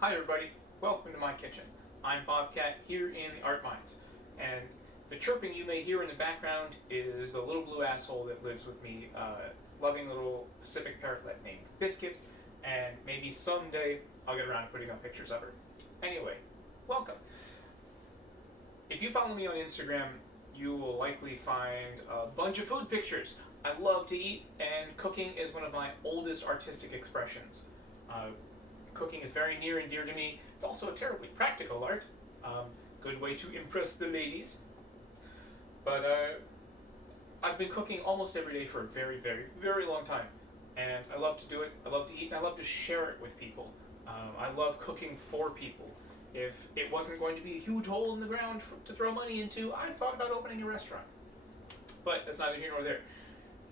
Hi everybody, welcome to my kitchen. I'm Bobcat here in the Art Mines, and the chirping you may hear in the background is the little blue asshole that lives with me, loving little Pacific parrotlet named Biscuit, and maybe someday I'll get around to putting up pictures of her. Anyway, welcome. If you follow me on Instagram, you will likely find a bunch of food pictures. I love to eat, and cooking is one of my oldest artistic expressions. Cooking is very near and dear to me. It's also a terribly practical art. Good way to impress the ladies. But I've been cooking almost every day for a very, very, very long time. And I love to do it, I love to eat, and I love to share it with people. I love cooking for people. If it wasn't going to be a huge hole in the ground to throw money into, I thought about opening a restaurant. But that's neither here nor there.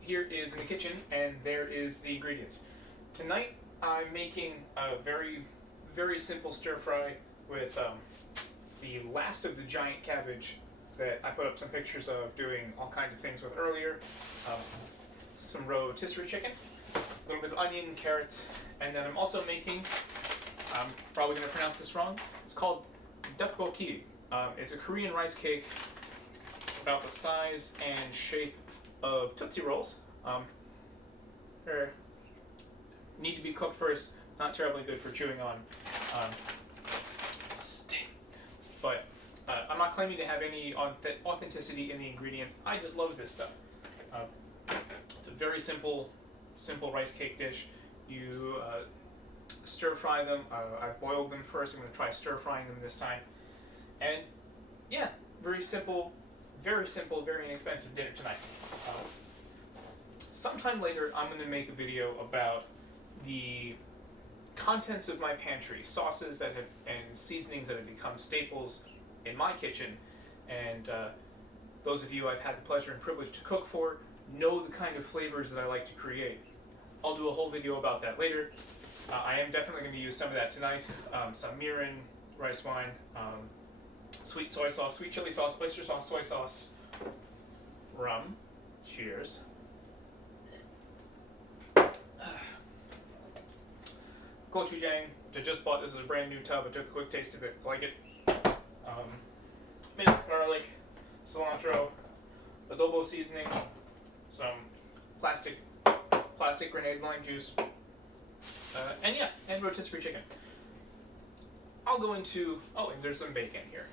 Here is in the kitchen, and there is the ingredients. Tonight, I'm making a very, very simple stir fry with the last of the giant cabbage that I put up some pictures of doing all kinds of things with earlier. Some rotisserie chicken, a little bit of onion, carrots, and then I'm also making, I'm probably going to pronounce this wrong, it's called Tteobokki. It's a Korean rice cake about the size and shape of Tootsie Rolls. Need to be cooked first, not terribly good for chewing on. But I'm not claiming to have any authenticity in the ingredients. I just love this stuff. It's a very simple rice cake dish. You stir fry them. I boiled them first. I'm going to try stir frying them this time. And yeah, very simple, very inexpensive dinner tonight. Sometime later, I'm going to make a video about the contents of my pantry, sauces that have and seasonings that have become staples in my kitchen, and those of you I've had the pleasure and privilege to cook for know the kind of flavors that I like to create. I'll do a whole video about that later. I am definitely going to use some of that tonight. Some mirin, rice wine, sweet soy sauce, sweet chili sauce, oyster sauce, soy sauce, rum. Cheers. Gochujang, I just bought. This is a brand new tub. I took a quick taste of it. I like it. Minced garlic, cilantro, adobo seasoning, some plastic grenade lime juice, and rotisserie chicken. I'll go into, and there's some bacon here.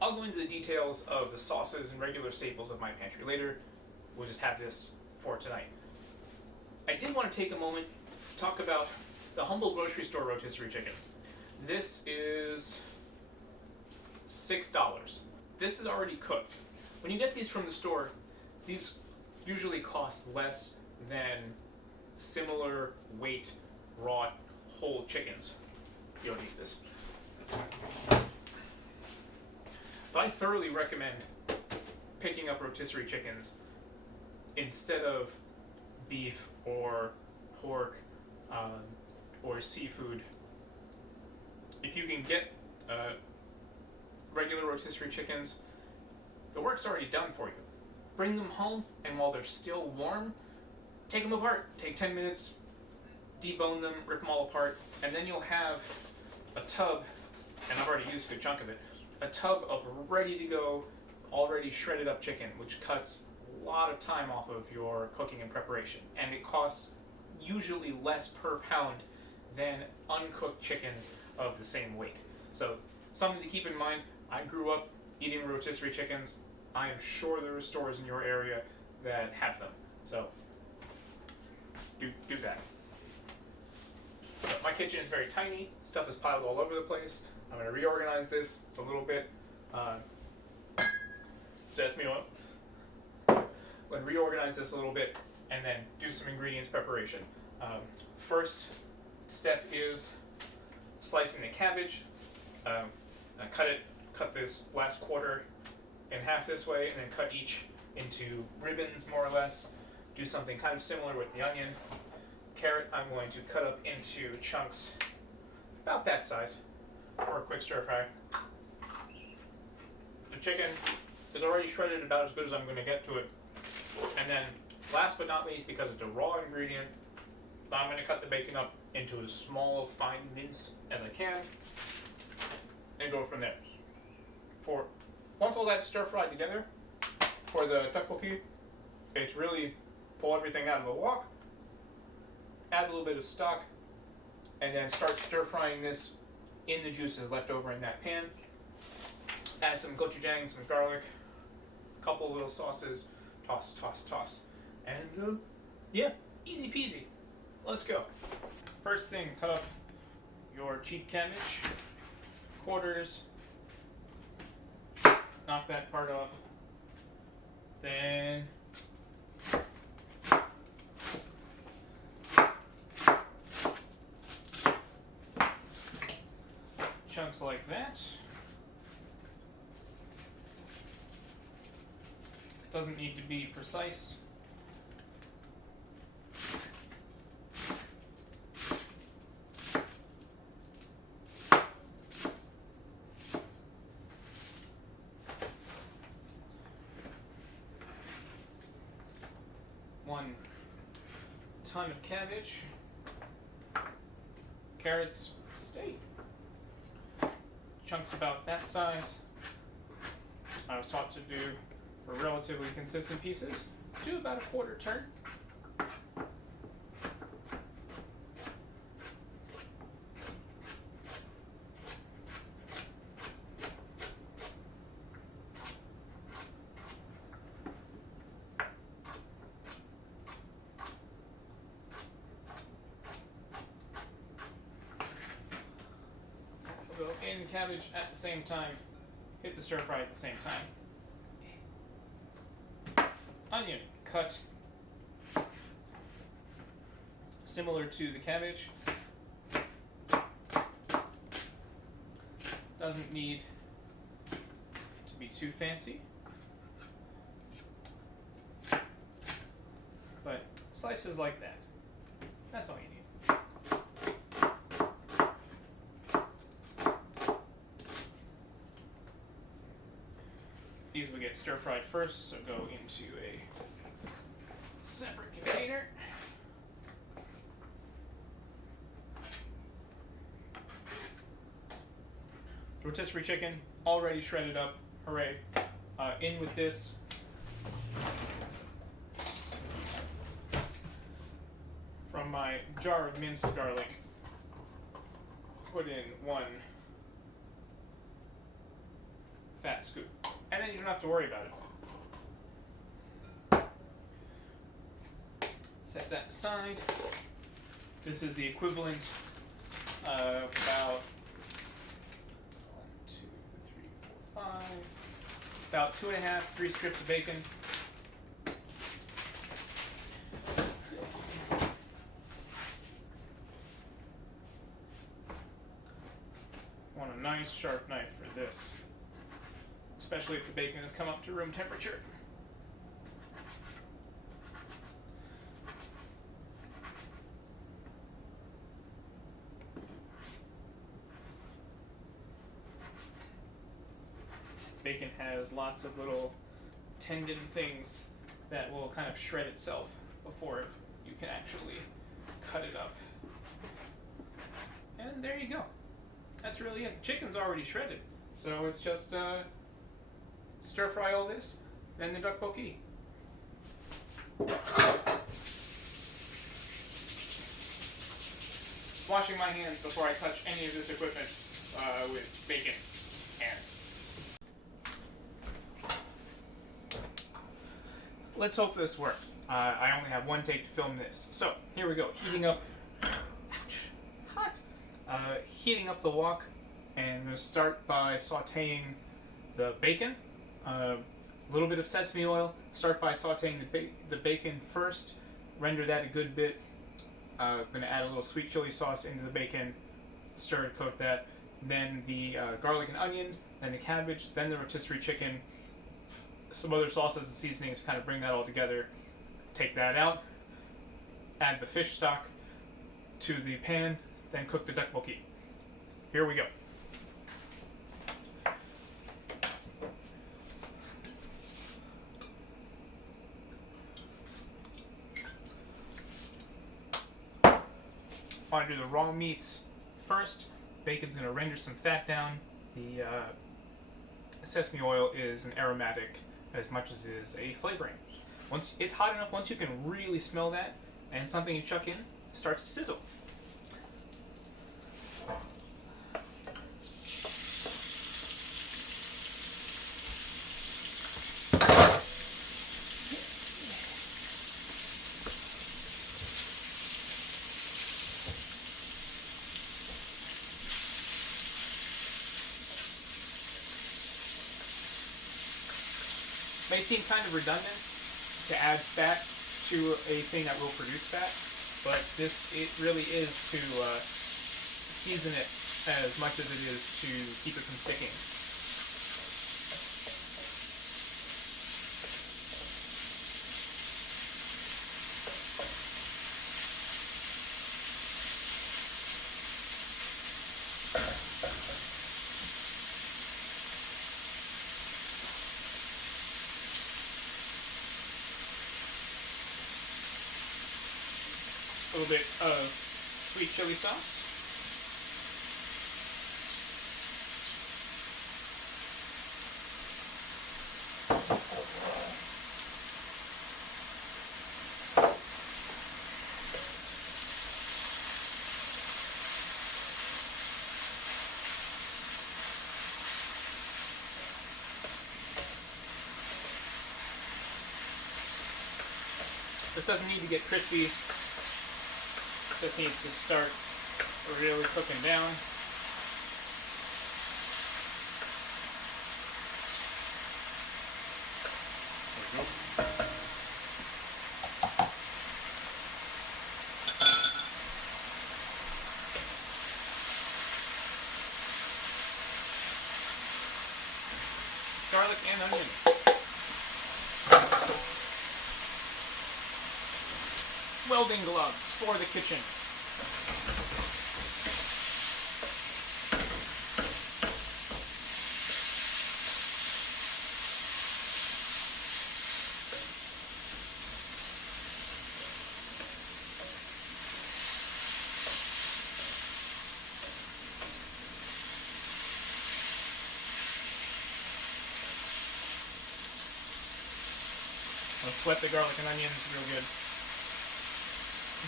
I'll go into the details of the sauces and regular staples of my pantry later. We'll just have this for tonight. I did want to take a moment to talk about the humble grocery store rotisserie chicken. This is $6. This is already cooked. When you get these from the store, these usually cost less than similar weight raw whole chickens. You don't need this. But I thoroughly recommend picking up rotisserie chickens instead of beef or pork or seafood. If you can get regular rotisserie chickens, the work's already done for you. Bring them home, and while they're still warm, take them apart. Take 10 minutes, debone them, rip them all apart, and then you'll have a tub, and I've already used a good chunk of it, a tub of ready to go, already shredded up chicken, which cuts a lot of time off of your cooking and preparation. And it costs usually less per pound than uncooked chicken of the same weight. So something to keep in mind. I grew up eating rotisserie chickens. I am sure there are stores in your area that have them. So do that. But my kitchen is very tiny. Stuff is piled all over the place. I'm going to reorganize this a little bit. Sesame oil. I'm going to reorganize this a little bit and then do some ingredients preparation. First step is slicing the cabbage. I cut this last quarter in half this way, and then cut each into ribbons more or less. Do something kind of similar with the onion. Carrot I'm going to cut up into chunks about that size for a quick stir fry. The chicken is already shredded about as good as I'm going to get to it. And then last but not least, because it's a raw ingredient, I'm going to cut the bacon up into as small, fine mince as I can and go from there. Once all that's stir fried together, for the tteokbokki, it's really pull everything out of the wok, add a little bit of stock, and then start stir frying this in the juices left over in that pan. Add some gochujang, some garlic, a couple little sauces, toss, toss, toss. And yeah, easy peasy. Let's go. First thing, cut up your cheap cabbage, quarters, knock that part off. Then chunks like that. Doesn't need to be precise. One ton of cabbage, carrots, steak, chunks about that size. I was taught to do, for relatively consistent pieces, do about a quarter turn. We'll go in the cabbage at the same time, hit the stir fry at the same time. Onion, cut similar to the cabbage. Doesn't need to be too fancy, but slices like that. That's all you need. These will get stir fried first, so go into a separate container. Rotisserie chicken, already shredded up, hooray. In with this. From my jar of minced garlic, put in 1 fat scoop. And then you don't have to worry about it. Set that aside. This is the equivalent of about about 2.5, 3 strips of bacon. Want a nice sharp knife for this, especially if the bacon has come up to room temperature. Bacon has lots of little tendon things that will kind of shred itself before you can actually cut it up. And there you go. That's really it. The chicken's already shredded, so it's just stir fry all this, then the tteokbokki. Washing my hands before I touch any of this equipment with bacon hands. Let's hope this works. I only have 1 take to film this. So, here we go. Heating up. Ouch. Hot. Heating up the wok. And I'm going to start by sauteing the bacon. A little bit of sesame oil. Start by sauteing the bacon first. Render that a good bit. I'm going to add a little sweet chili sauce into the bacon. Stir and coat that. Then the garlic and onions. Then the cabbage. Then the rotisserie chicken. Some other sauces and seasonings to kind of bring that all together. Take that out. Add the fish stock to the pan. Then cook the tteokbokki. Here we go. Want to do the raw meats first. Bacon's going to render some fat down. The sesame oil is an aromatic as much as it is a flavoring. Once it's hot enough, once you can really smell that, and something you chuck in starts to sizzle. May seem kind of redundant to add fat to a thing that will produce fat, but it really is to season it as much as it is to keep it from sticking. A little bit of sweet chili sauce. This doesn't need to get crispy. This needs to start really cooking down. There we go. Garlic and onion. Welding gloves for the kitchen. I'll sweat the garlic and onions real good.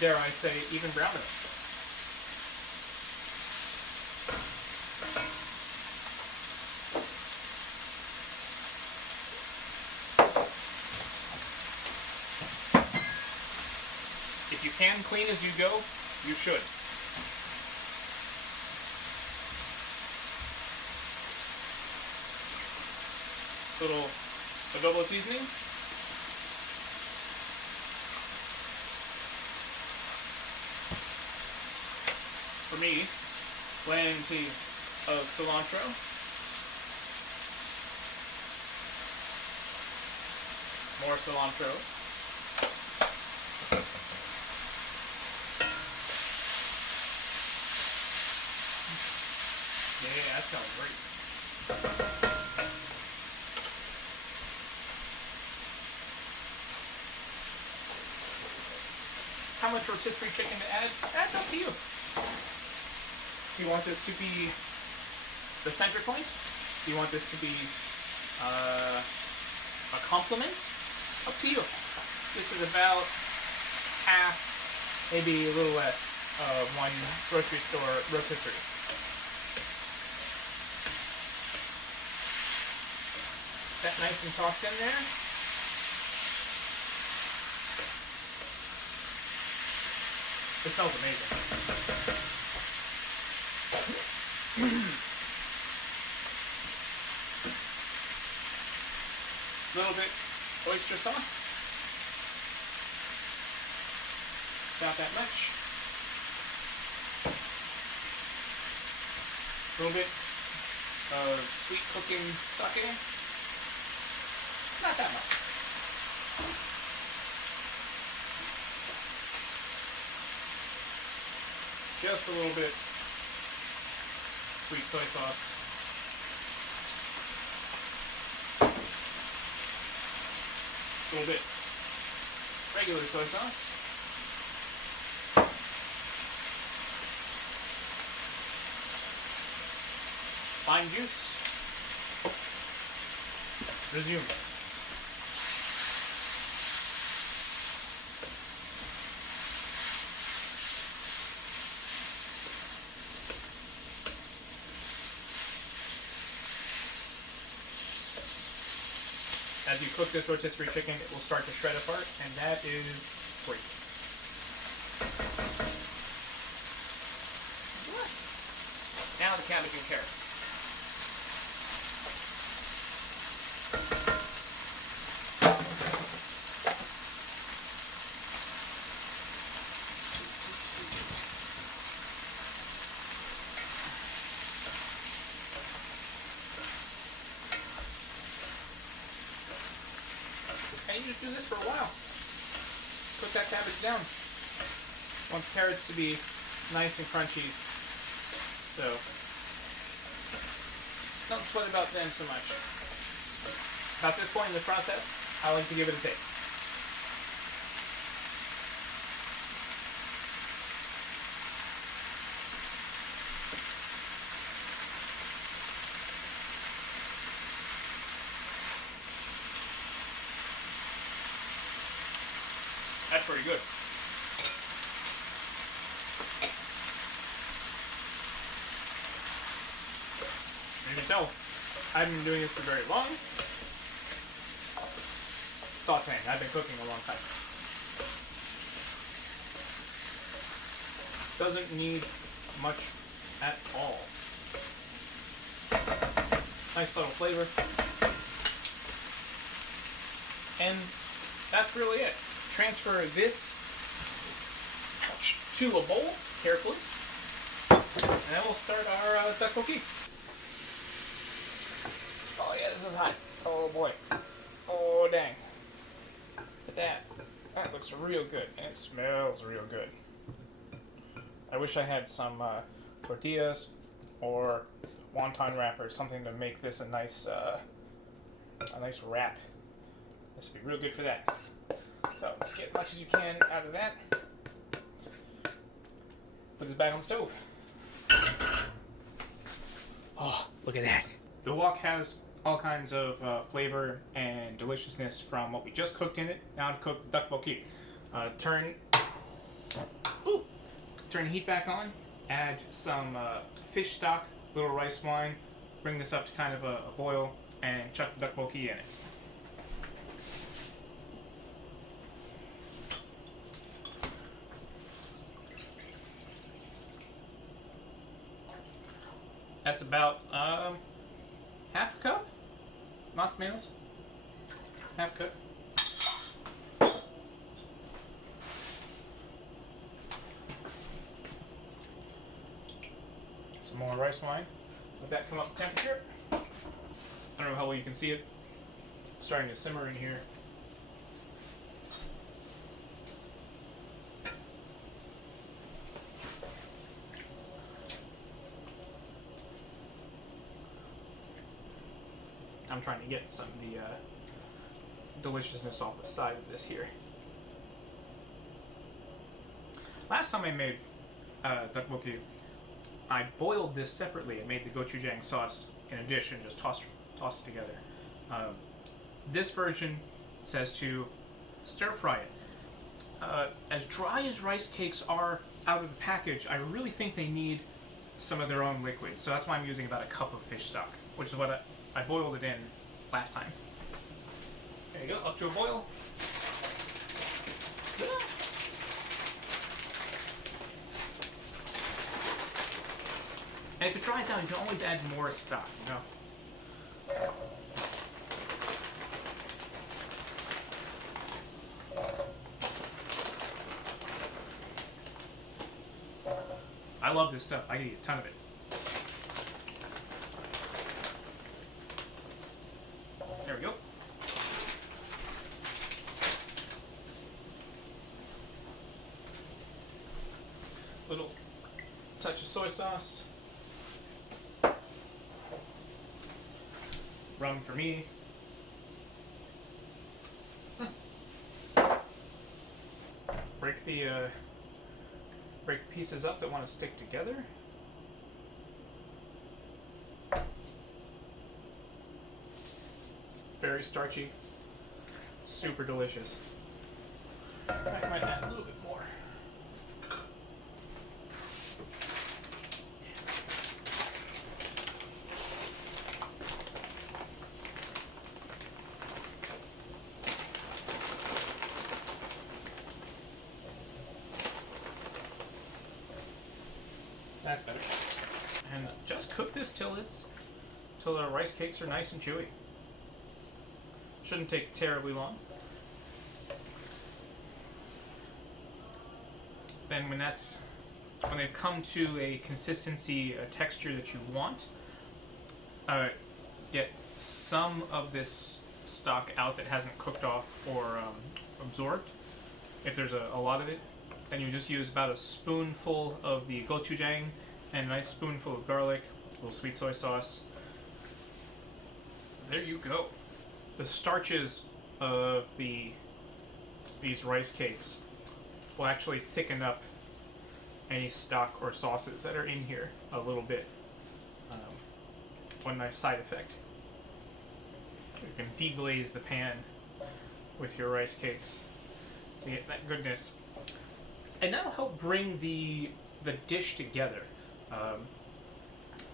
Dare I say, even browner. If you can clean as you go, you should. Little adobo seasoning. For me, plenty of cilantro. More cilantro. Yeah, that smells great. How much rotisserie chicken to add? That's up to you. Do you want this to be the center point? Do you want this to be a complement? Up to you. This is about half, maybe a little less, of one grocery store rotisserie. That nice and tossed in there. It smells amazing. Little bit oyster sauce. Not that much. A little bit of sweet cooking sake. Not that much. Just a little bit sweet soy sauce. A little bit regular soy sauce. Lime juice. Resume. As you cook this rotisserie chicken, it will start to shred apart, and that is great. Now the cabbage and carrots. And you just do this for a while. Cook that cabbage down. Want the carrots to be nice and crunchy. So, don't sweat about them so much. About this point in the process, I like to give it a taste. That's pretty good. You can tell, I haven't been doing this for very long. Sauteing, I've been cooking a long time. Doesn't need much at all. Nice subtle flavor. And that's really it. Transfer this to a bowl, carefully, and then we'll start our tteokbokki. Oh yeah, this is hot. Oh boy. Oh dang. Look at that. That looks real good, and it smells real good. I wish I had some tortillas or wonton wrappers, something to make this a nice wrap. This would be real good for that. So, get as much as you can out of that. Put this back on the stove. Oh, look at that. The wok has all kinds of flavor and deliciousness from what we just cooked in it. Now to cook the tteokbokki. Turn the heat back on. Add some fish stock, little rice wine. Bring this up to kind of a boil and chuck the tteokbokki in it. That's about half a cup, más o menos. Half a cup. Some more rice wine. Let that come up to temperature. I don't know how well you can see it. It's starting to simmer in here. I'm trying to get some of the deliciousness off the side of this here. Last time I made tteokbokki, I boiled this separately. I made the gochujang sauce in a dish and just tossed it together. This version says to stir fry it. As dry as rice cakes are out of the package, I really think they need some of their own liquid. So that's why I'm using about a cup of fish stock, which is what I boiled it in last time. There you go, up to a boil. And if it dries out, you can always add more stock, you know? I love this stuff. I can eat a ton of it. There we go. Little touch of soy sauce. Rum for me. Break the pieces up that want to stick together. very starchy, super delicious. I might add a little bit more. That's better. And just cook this till the rice cakes are nice and chewy. Shouldn't take terribly long. Then when they've come to a consistency, a texture that you want, get some of this stock out that hasn't cooked off or absorbed. If there's a lot of it, then you just use about a spoonful of the gochujang and a nice spoonful of garlic, a little sweet soy sauce. There you go. The starches of these rice cakes will actually thicken up any stock or sauces that are in here a little bit. One nice side effect. You can deglaze the pan with your rice cakes to get that goodness. And that'll help bring the dish together.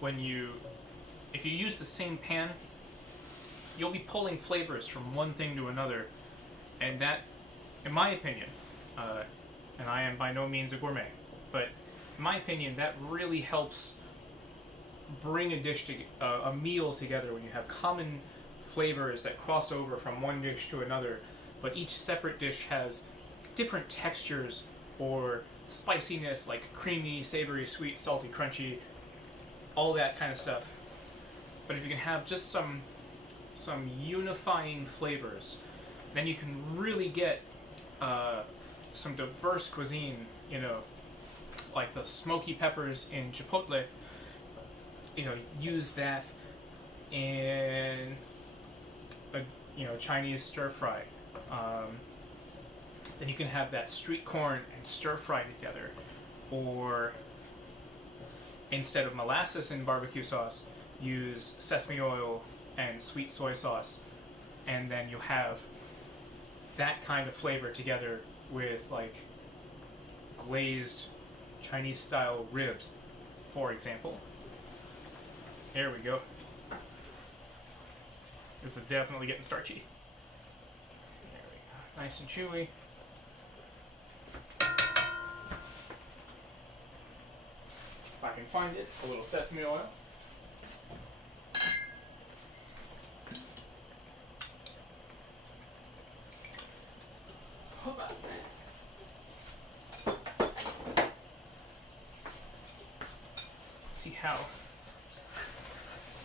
If you use the same pan, you'll be pulling flavors from one thing to another, and that, in my opinion, and I am by no means a gourmet, but in my opinion, that really helps bring a meal together when you have common flavors that cross over from one dish to another, but each separate dish has different textures or spiciness, like creamy, savory, sweet, salty, crunchy, all that kind of stuff. But if you can have just some unifying flavors, then you can really get some diverse cuisine, like the smoky peppers in chipotle, use that in a Chinese stir fry. Then you can have that street corn and stir fry together, or instead of molasses in barbecue sauce, use sesame oil and sweet soy sauce, and then you have that kind of flavor together with like glazed Chinese style ribs, for example. There we go. This is definitely getting starchy. There we go. Nice and chewy. If I can find it, a little sesame oil. See how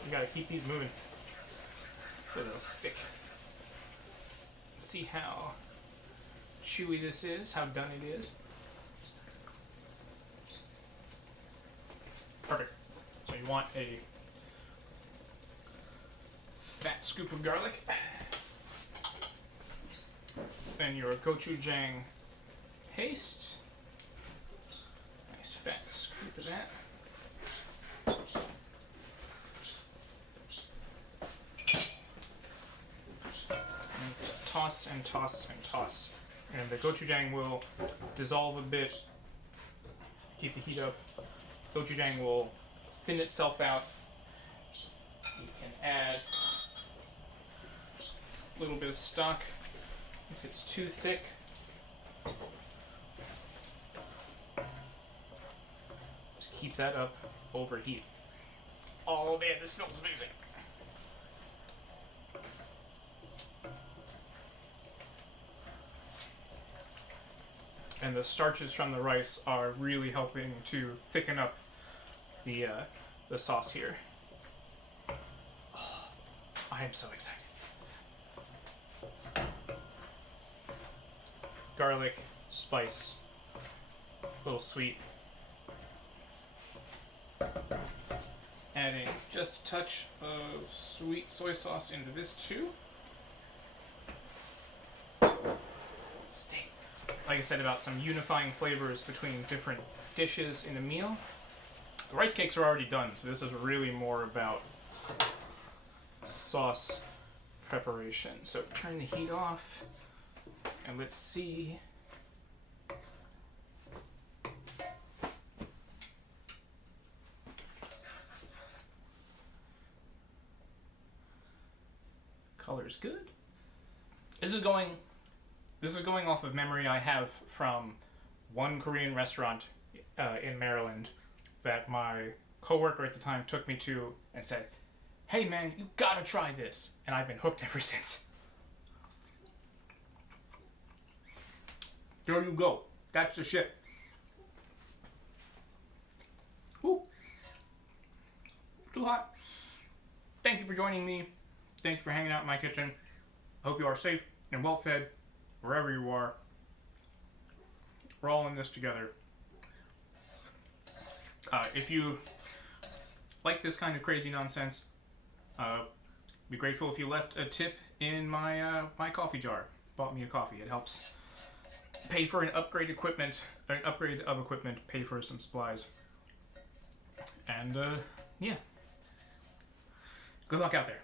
you gotta keep these moving so they'll stick. See how chewy this is, how done it is. Perfect. So you want a fat scoop of garlic, then your gochujang paste, nice fat scoop of that. And just toss and toss and toss. And the gochujang will dissolve a bit, keep the heat up. Gochujang will thin itself out. You can add a little bit of stock if it's too thick. Just keep that up over heat. Oh man, this smells amazing. And the starches from the rice are really helping to thicken up the sauce here. Oh, I am so excited. Garlic, spice, a little sweet. Adding just a touch of sweet soy sauce into this too. Steak. Like I said, about some unifying flavors between different dishes in a meal. The rice cakes are already done, so this is really more about sauce preparation. So turn the heat off, and let's see. Color's good. This is going off of memory I have from one Korean restaurant in Maryland that my coworker at the time took me to and said, "Hey man, you gotta try this," and I've been hooked ever since. There you go. That's the shit. Woo. Too hot. Thank you for joining me. Thank you for hanging out in my kitchen. I hope you are safe and well fed wherever you are. We're all in this together. If you like this kind of crazy nonsense, be grateful if you left a tip in my my coffee jar. Bought me a coffee. It helps pay for an upgrade of equipment, pay for some supplies. And yeah. Good luck out there.